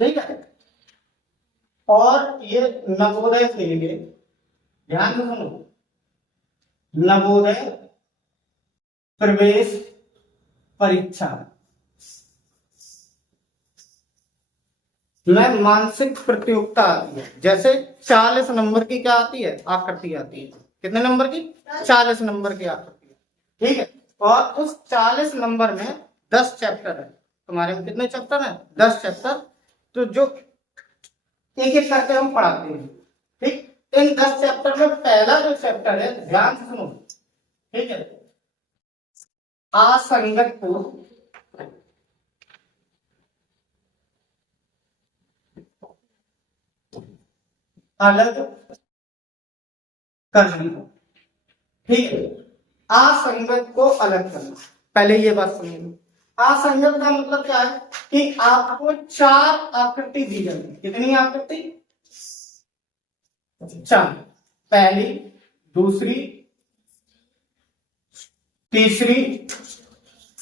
ठीक है। और ये नवोदय के लिए ध्यान से सुनो, नवोदय प्रवेश परीक्षा में मानसिक प्रतियोगिता आती है। जैसे 40 नंबर की क्या आती है, आकृति आती है। कितने नंबर की? 40 नंबर की आकृति है। ठीक है। और उस 40 नंबर में 10 चैप्टर है। तुम्हारे में कितने चैप्टर हैं? 10 चैप्टर। तो जो एक एक करके हम पढ़ाते हैं। ठीक। इन 10 चैप्टर में पहला जो चैप्टर है, ध्यान से सुनो, ठीक है, असंगत को अलग करना। ठीक है। असंगत को अलग करना, पहले ये बात समझिए। असंगत का मतलब क्या है कि आपको 4 आकृति दी जाएगी। कितनी आकृति? 4। पहली, दूसरी, तीसरी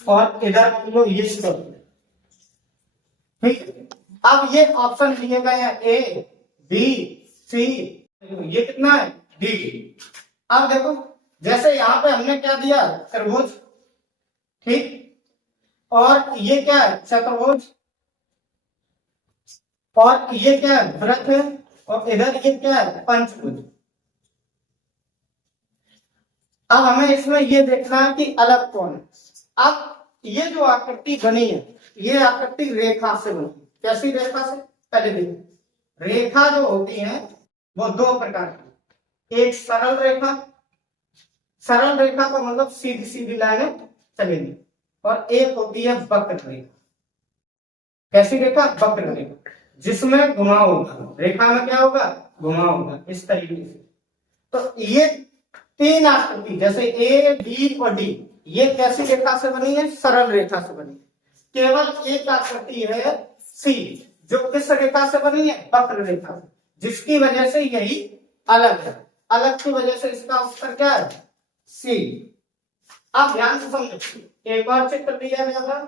और इधर लो ये सब। ठीक है। अब ये ऑप्शन दिए गए हैं ए, बी, सी, ये कितना है? डी। अब देखो, जैसे यहां पे हमने क्या दिया? त्रिभुज। ठीक। और ये क्या है? चतुर्भुज। और ये क्या है? वृत्त है। और इधर ये क्या है? पंचभुज। अब हमें इसमें ये देखना है कि अलग कौन है। अब ये जो आकृति बनी है, ये आकृति रेखा से बनी। कैसी रेखा से? पहले देखो, रेखा जो होती है वो 2 प्रकार की। एक सरल रेखा, सरल रेखा का मतलब सीधी सीधी लाइनें चलेगी। और एक होती है वक्र रेखा। कैसी रेखा? वक्र रेखा, जिसमें घुमाव होगा। रेखा में क्या होगा? घुमाव होगा, इस तरीके से। तो ये 3 आकृति, जैसे ए, बी और डी, ये कैसी रेखा से बनी है? सरल रेखा से बनी है। केवल एक आकृति है सी, जो किस रेखा से बनी है? वक्र रेखा से, जिसकी वजह से यही अलग है। अलग की वजह से इसका उत्तर क्या है? सी। अब ध्यान से समझो, एक और चित्र दिया गया था।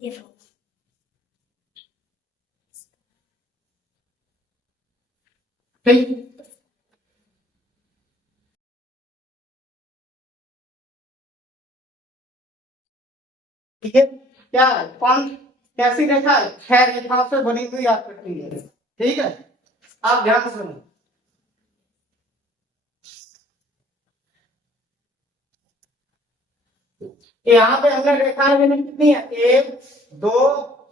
ठीक। ठीक है। क्या है? कौन? कैसी रेखा है? 6 रेखाओं से बनी हुई आकृति है। ठीक है। आप ध्यान से सुनो, यहाँ पे हमने रेखाएं बनी कितनी है? 1, 2,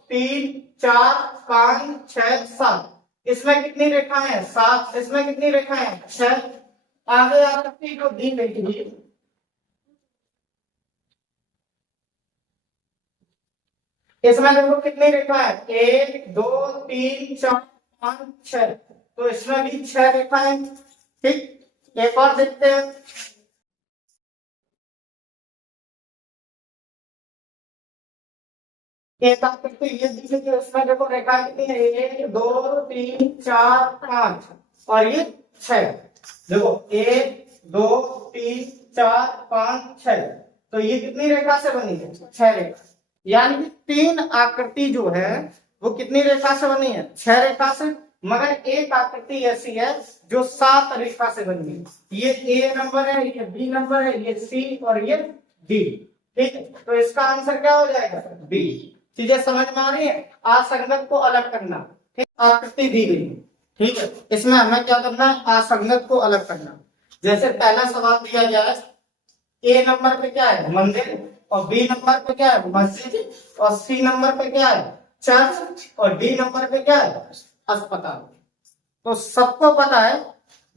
3, 4, 5, 6, 7। इसमें कितनी रेखाएं हैं? 7। इसमें कितनी रेखाएं हैं? 6। आगे आकृति को दी गई थी, इसमें देखो कितनी रेखा है? 1, 2, 3, 4, 5, 6। तो इसमें भी 6 रेखाएं। ठीक। एक और देखते हैं। एक आकृति ये दी गई, उसमें देखो रेखा कितनी है? 1, 2, 3, 4, 5 और ये 6। देखो 1, 2, 3, 4, 5, 6। तो ये कितनी रेखा से बनी है? 6 रेखा। यानी कि 3 आकृति जो है वो कितनी रेखा से बनी है? 6 रेखा से। मगर एक आकृति ऐसी है जो 7 रेखा से बनी है। ये ए नंबर है, ये बी नंबर है, ये सी और ये डी। ठीक है। तो इसका आंसर क्या हो जाएगा? बी। चीजें समझ में आ रही है? असंगत को अलग करना। ठीक। आकृति दी गई। ठीक है। इसमें हमें क्या करना है? असंगत को अलग करना। जैसे पहला सवाल दिया गया है, ए नंबर पे क्या है? मंदिर। और बी नंबर पे क्या है? मस्जिद। और सी नंबर पे क्या है? चर्च। और डी नंबर पे क्या है? अस्पताल। तो सबको पता है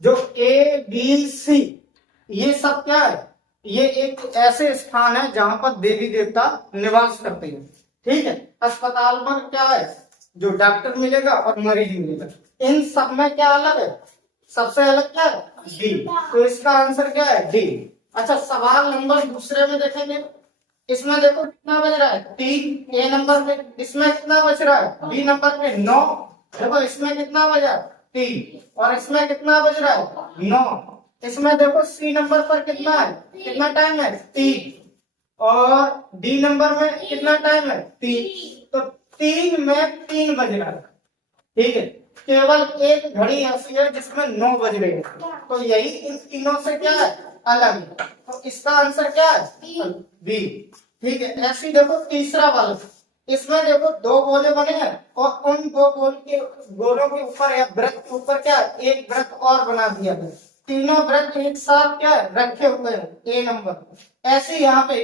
जो ए, बी, सी, ये सब क्या है? ये एक ऐसे स्थान है जहां पर देवी देवता निवास करते हैं। ठीक है। अस्पताल में क्या है? जो डॉक्टर मिलेगा और मरीज मिलेगा। इन सब में क्या अलग है? सबसे अलग क्या है? डी। तो इसका आंसर क्या है? डी। अच्छा, सवाल नंबर दूसरे में देखेंगे। इसमें देखो कितना बज रहा है? 3 ए नंबर पे। इसमें कितना बज रहा है? बी नंबर पे 9। देखो इसमें कितना बजा? 3। और इसमें कितना बज रहा है? 9। इसमें देखो सी नंबर पर कितना है? कितना टाइम है? 3। और डी नंबर में कितना टाइम है? 3। तो 3 में 3 बज रहा है, ठीक है। केवल एक घड़ी ऐसी है जिसमें 9 बज रहे हैं, तो यही इन तीनों से क्या है, अलग है। तो इसका आंसर क्या है, बी, ठीक है। ऐसे देखो तीसरा वाला, इसमें देखो 2 गोले बने हैं और उन 2 गोलों के ऊपर या वृत्त के ऊपर क्या एक वृत्त और बना दिया है। तीनों वृत्त एक साथ क्या रखे हुए हैं ए नंबर। ऐसे यहाँ पे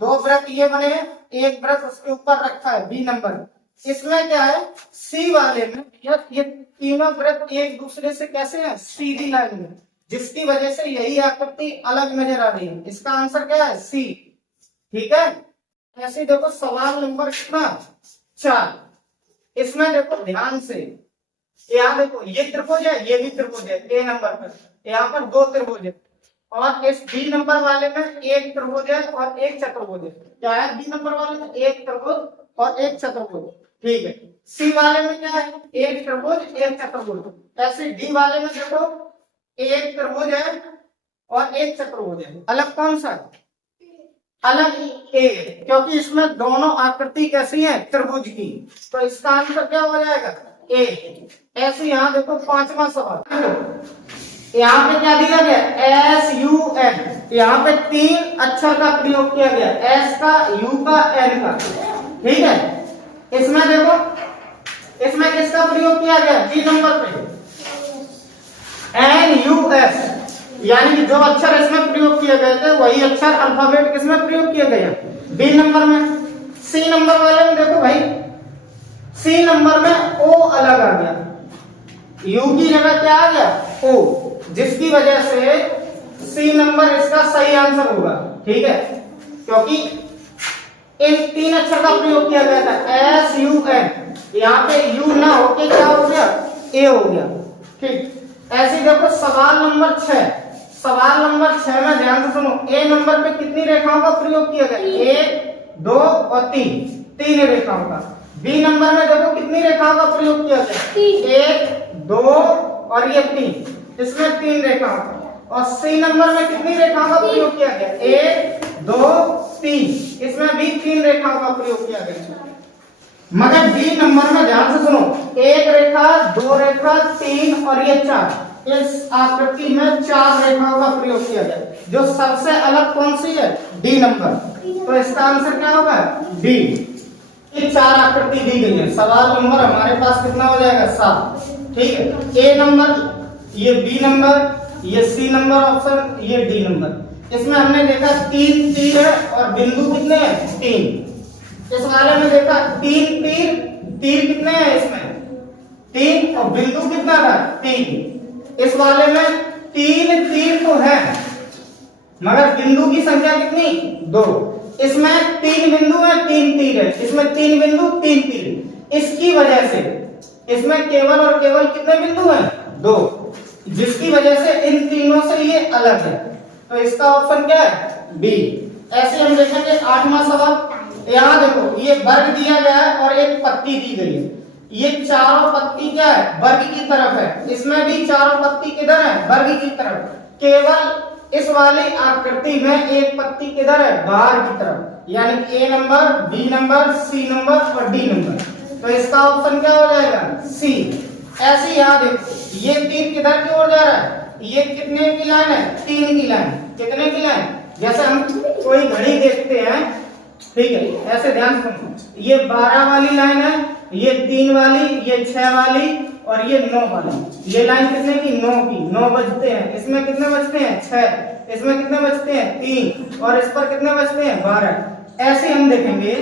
2 वृत्त ये बने हैं, एक वृत्त उसके ऊपर रखा है बी नंबर। इसमें क्या है, सी वाले में ये तीनों वृत्त एक दूसरे से कैसे हैं, सीधी लाइन में, जिसकी वजह से यही आकृति अलग नजर आ रही है। इसका आंसर क्या है, सी, ठीक है। ऐसे देखो सवाल नंबर कितना, 4। इसमें देखो ध्यान से, यहाँ देखो ये त्रिभुज है, ये भी त्रिभुज है ए नंबर पर, यहाँ पर 2 त्रिभुज है और इस बी नंबर वाले में एक त्रिभुज है और एक चतुर्भुज है। क्या है, बी नंबर वाले में एक त्रिभुज और एक चतुर्भुज, ठीक है। सी वाले में क्या है, एक त्रिभुज एक चतुर्भुज। ऐसे डी वाले में देखो एक त्रिभुज है और एक चतुर्भुज है। अलग कौन सा, अलग ए, क्योंकि इसमें दोनों आकृति कैसी है, त्रिभुज की। तो इसका आंसर क्या हो जाएगा, ए। ऐसे यहाँ देखो 5वां सवाल, यहाँ पे क्या दिया गया, SUN, यहाँ पे 3 अक्षर का प्रयोग किया गया, S का, U का, N का, ठीक है। इसमें देखो, इसमें किसका प्रयोग किया गया, बी नंबर पे NUS, यानी कि जो अक्षर इसमें प्रयोग किए गए थे वही अक्षर अल्फाबेट किसमें प्रयोग किए गए, बी नंबर में। सी नंबर वाले में देखो भाई, सी नंबर में ओ अलग आ गया, यू की जगह क्या आ गया, ओ, जिसकी वजह से सी नंबर इसका सही आंसर होगा, ठीक है। क्योंकि इन 3 अक्षर का प्रयोग किया गया था, SUN, यहाँ पे यू ना होके क्या हो गया, ए हो गया, ठीक। ऐसे देखो सवाल नंबर 6, सवाल नंबर 6 में ध्यान से सुनो, ए नंबर पे कितनी रेखाओं का प्रयोग किया गया, 1 2 और 3 रेखाओं का। बी नंबर में देखो कितनी रेखाओं का प्रयोग किया गया, 1 2 और ये 3, इसमें 3 रेखाओं का। और सी नंबर में कितनी रेखाओं का प्रयोग किया गया, 1 2 3, इसमें भी 3 रेखाओं का प्रयोग किया गया। मगर डी नंबर में ध्यान से सुनो, 1 रेखा 2 रेखा 3 और ये 4, इस आकृति में 4 रेखाओं का प्रयोग किया गया। जो सबसे अलग कौन सी है, डी नंबर। तो इसका आंसर क्या होगा, डी। ये 4 आकृति दी गई है। सवाल नंबर हमारे पास कितना हो जाएगा, 7, ठीक है। ए नंबर, ये बी नंबर, ये सी नंबर ऑप्शन, ये डी नंबर। इसमें हमने देखा 3 तीर है और बिंदु कितने हैं, 3। इस वाले में देखा 3 तीर, तीर कितने हैं इसमें, 3 और बिंदु कितना था, 3। इस वाले में 3 तीर तो है मगर बिंदु की संख्या कितनी, 2। इसमें 3 बिंदु है 3 तीर है, इसमें 3 बिंदु 3 तीर। इसकी वजह से इसमें केवल और केवल कितने बिंदु हैं, 2, जिसकी वजह से इन तीनों से ये अलग है। तो इसका ऑप्शन क्या है, बी। ऐसे हम देखेंगे 8वां सवाल। यहाँ देखो ये वर्ग दिया गया है और एक पत्ती दी गई है। ये चारों पत्ती क्या है, वर्ग की तरफ है। इसमें भी चारों पत्ती किधर है, वर्ग की तरफ। केवल इस वाली आकृति में एक पत्ती किधर है, बाहर की तरफ, यानी A number, B number, C number और डी नंबर। तो इसका ऑप्शन क्या हो जाएगा, सी। ऐसे यहाँ देखो ये तीर किधर की ओर जा रहा है, ये कितने की लाइन है, 3 की लाइन। कितने की लाइन, जैसे हम कोई घड़ी देखते हैं, ठीक है। ऐसे ध्यान से, ये 12 वाली लाइन है, ये 3 वाली, ये 6 वाली और ये 9 वाली। ये लाइन कितने की, 9 की। 9 बजते हैं, इसमें कितने बजते हैं, 6। इसमें कितने बजते हैं, 3। और इस पर कितने बजते हैं, 12। ऐसे हम देखेंगे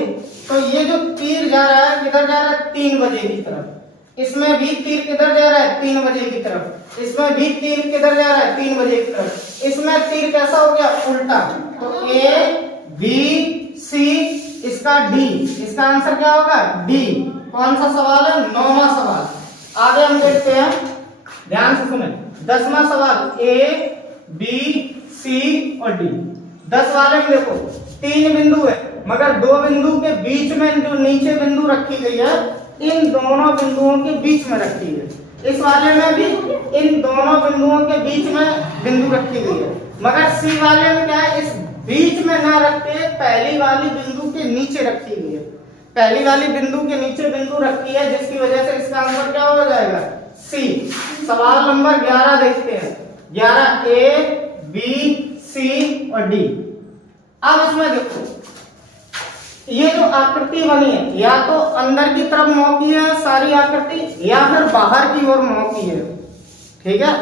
तो ये जो तीर जा रहा है किधर जा रहा है, 3 बजे की तरफ। इसमें भी तीर किधर जा रहा है, 3 बजे की तरफ। इसमें भी तीर किधर जा रहा है, 3 बजे की तरफ। इसमें तीर कैसा हो गया, उल्टा। तो ए बी सी, इसका डी। इसका आंसर क्या होगा, डी। कौन सा सवाल है, 9वां सवाल। आगे हम देखते हैं, ध्यान से सुने। 10वां सवाल, ए बी सी और डी। 10 वाले में देखो 3 बिंदु है मगर 2 बिंदु के बीच में जो नीचे बिंदु रखी गई है, इन दोनों बिंदुओं के बीच में रखी है। इस वाले में भी इन दोनों बिंदुओं के बीच में बिंदु रखी गई है। मगर सी वाले में क्या है, इस बीच में ना रख के पहली वाली बिंदु के नीचे रखी गई है। पहली वाली बिंदु के नीचे बिंदु रखी है, जिसकी वजह से इसका आंसर क्या हो जाएगा? सी। सवाल नंबर 11 देखते हैं। 11 ए बी सी और डी। अब इसमें देखो, ये जो आकृति बनी है, या तो अंदर की तरफ मुंह की है सारी आकृति, या फिर बाहर की ओर मुंह की है। ठीक है,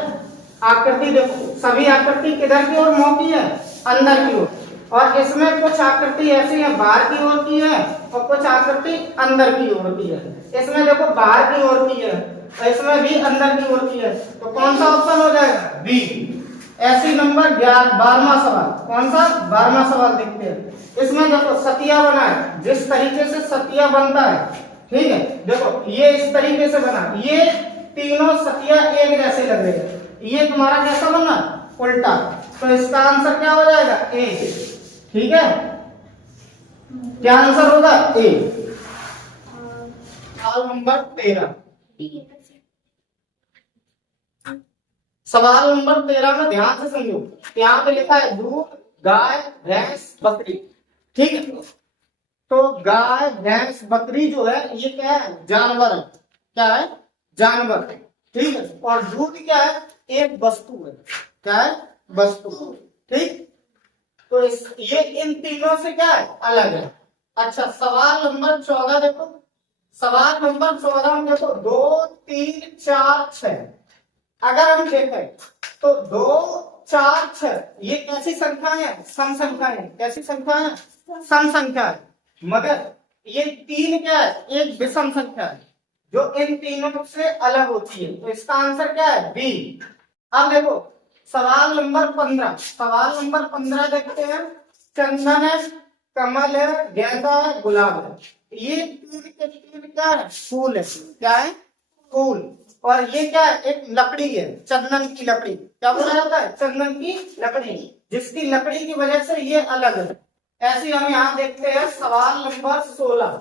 आकृति देखो, सभी आकृति किधर की ओर मुंह की है? अंदर की ओर। और इसमें कुछ आकृति ऐसी है बाहर की ओर की है, और कुछ आकृति अंदर की ओर की है। इसमें देखो बाहर की ओर की है, और इसमें भी अंदर की ओर की है, तो कौन सा ऑप्शन हो जाएगा? बी। ऐसी नंबर 12वां सवाल। कौन सा? 12वां सवाल देखते हैं। इसमें देखो सतिया बना है, जिस तरीके से सतिया बनता है, ठीक है, देखो ये इस तरीके से बना, ये तीनों सतिया एक जैसे लग रहे हैं। ये तुम्हारा कैसा बना? उल्टा। तो इसका आंसर क्या हो जाएगा? ए। ठीक है, क्या आंसर होगा? ए। सवाल नंबर 13। सवाल नंबर 13 में ध्यान से समझो। यहाँ पे लिखा है दूध, गाय, भैंस, बकरी। ठीक है, तो गाय, भैंस, बकरी जो है ये क्या है? जानवर है। क्या है? जानवर है। ठीक है, और दूध क्या है? एक वस्तु है। क्या है? वस्तु। ठीक, तो ये इन तीनों से क्या है? अलग है। अच्छा, सवाल नंबर 14 देखो। सवाल नंबर 14 में देखो 2 3 4 6। अगर हम देखें तो 2 4 6 ये कैसी संख्या है? सम संख्या है। कैसी संख्या है? सम संख्या है। मगर ये 3 क्या है? एक विषम संख्या है, जो इन तीनों से अलग होती है। तो इसका आंसर क्या है? बी। अब देखो सवाल नंबर 15। सवाल नंबर 15 देखते हैं। चंदन है, कमल है, गेंदा है, गुलाब है। ये तीन के तीन क्या है? फूल है। क्या है? फूल। और ये क्या है? एक लकड़ी है, चंदन की लकड़ी। क्या बोला जाता है? चंदन की लकड़ी, जिसकी लकड़ी की वजह से ये अलग है। ऐसे हम यहाँ देखते हैं सवाल नंबर 16।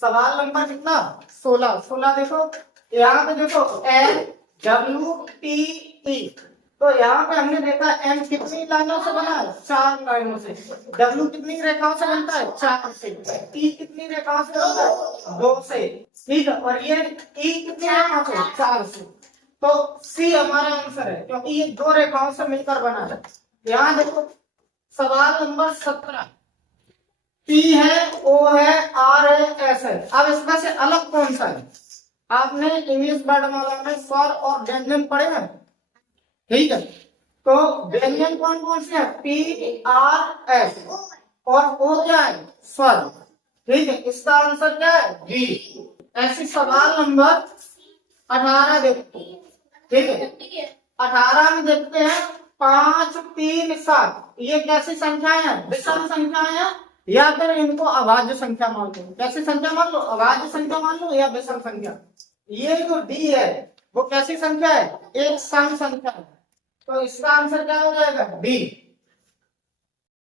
सवाल नंबर कितना? 16। 16 देखो, यहाँ पे देखो LWTE। तो यहाँ पे हमने देखा एम कितनी लाइनों से बना है? 4 लाइनों से। डब्ल्यू कितनी रेखाओं से बनता है? 4 से। टी कितनी रेखाओं से बनता है? 2 से। ठीक है, और ये ई कितनी रेखाओं से? 4 से। तो सी हमारा आंसर है, क्योंकि ये 2 रेखाओं से मिलकर बना है। यहाँ देखो सवाल नंबर 17। पी है, ओ है, आर है, एस है। अब इसमें से अलग कौन सा है? आपने इंग्लिश वर्णमाला में स्वर और व्यंजन पढ़े हैं। ठीक है, तो व्यंजन कौन कौन से है? पी आर एस, और ओ क्या है? स्वर। ठीक है, इसका आंसर क्या है? बी। ऐसे सवाल नंबर 18 देखते हैं। ठीक है, 18 में देखते हैं 5 3 7। ये कैसी संख्याएं हैं? विषम संख्याएं हैं, या फिर इनको अभाज्य संख्या मान लो। कैसी संख्या मान लो? अभाज्य संख्या मान लो, या विषम संख्या। ये जो डी है वो कैसी संख्या है? एक सम संख्या है। तो इसका आंसर क्या हो जाएगा? बी।